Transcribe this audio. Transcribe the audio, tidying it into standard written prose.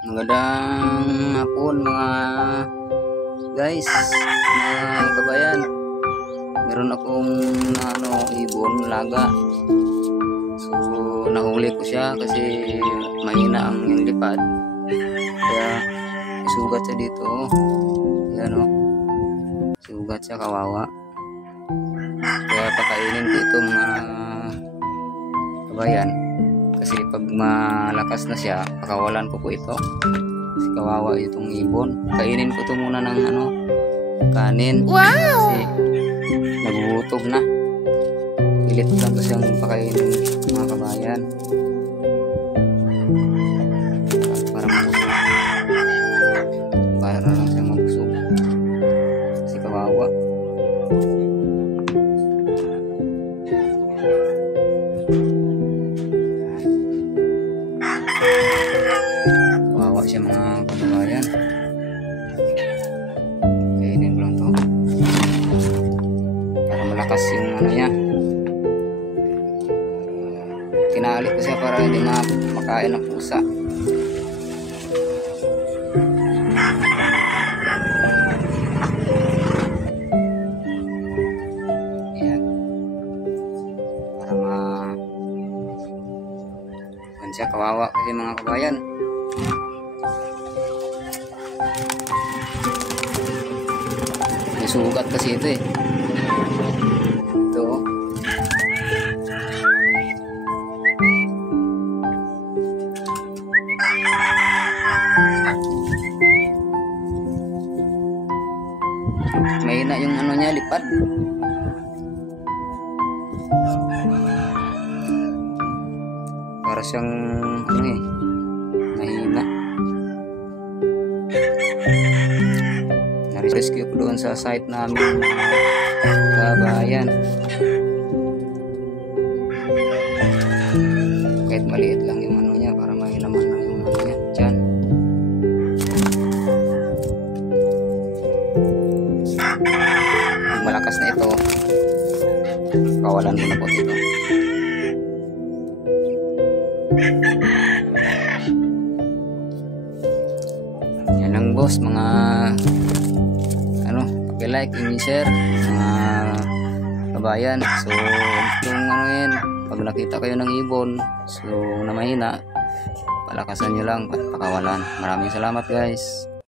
Magandang hapon mga guys, mga kabayan. Meron akong ibon laga. So nahuli ko siya kasi mahina ang lipad. Kaya isugat siya dito. Yan o. Sugat siya, kawawa. Kaya pakainin ko ito mga kabayan. Kasi pag malakas na siya, pakawalan ko po ito. Kasi kawawa itong ibon. Kainin ko ito muna ng kanin. Wow! Kasi nagugutom na. Pilit lang ko siyang pakainin mga kabayan. Para mabusog. Para lang siyang mabusog. Kasi kawawa. Kawawa siya mga kababayan. Kainin ko lang to para malakas yung niya. Tinali ko siya para hindi makain ng pusa. Ayan. Para siya, kawawa kasi mga kabayan. May sugat kasi ito eh. Ito. Mahina yung niya, lipad. Para siyang mahina. Na-rescue ko doon sa site namin mga kabayan. Kahit maliit lang yung niya, para mahilaman lang yung niya dyan. Pag malakas na ito, kawalan mo na po ito. Yan lang boss, mga paki-like and share mga kabayan. So kung yan, pag nakita kayo ng ibon so na mahina, palakasan nyo lang, pakawalan. Maraming salamat guys.